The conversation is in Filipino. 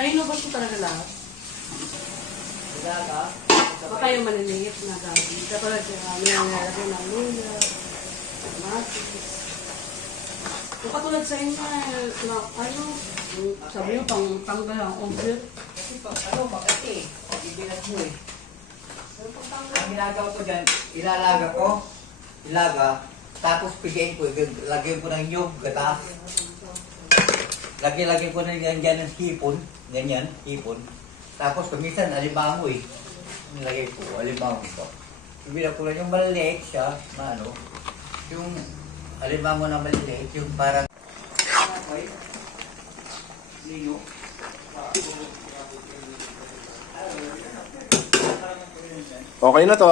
Ay, inubos ko talaga lahat. Ilaga. Baka yung maliliit na dami. Kapag may nangyari ng luya, matis. Kung katulad sa inyo, na ano, sabi nyo, pang lang, obvious. Kasi pag ano, makati. Ibibilas mo eh. Ang ginagawa ko dyan, ilalaga ko. Ilaga. Tapos pigain ko. Lagyan ko ng nyug, gatas. Lagyan ko na yan dyan ng hipon. Ganyan, hipon. Tapos kumisan, alimango eh. Nilagay ko, alimango ko. Ibila ko lang yung maliliit siya, na ano. Yung alimango na maliliit, yung parang... Okay. Lino. Okay na to.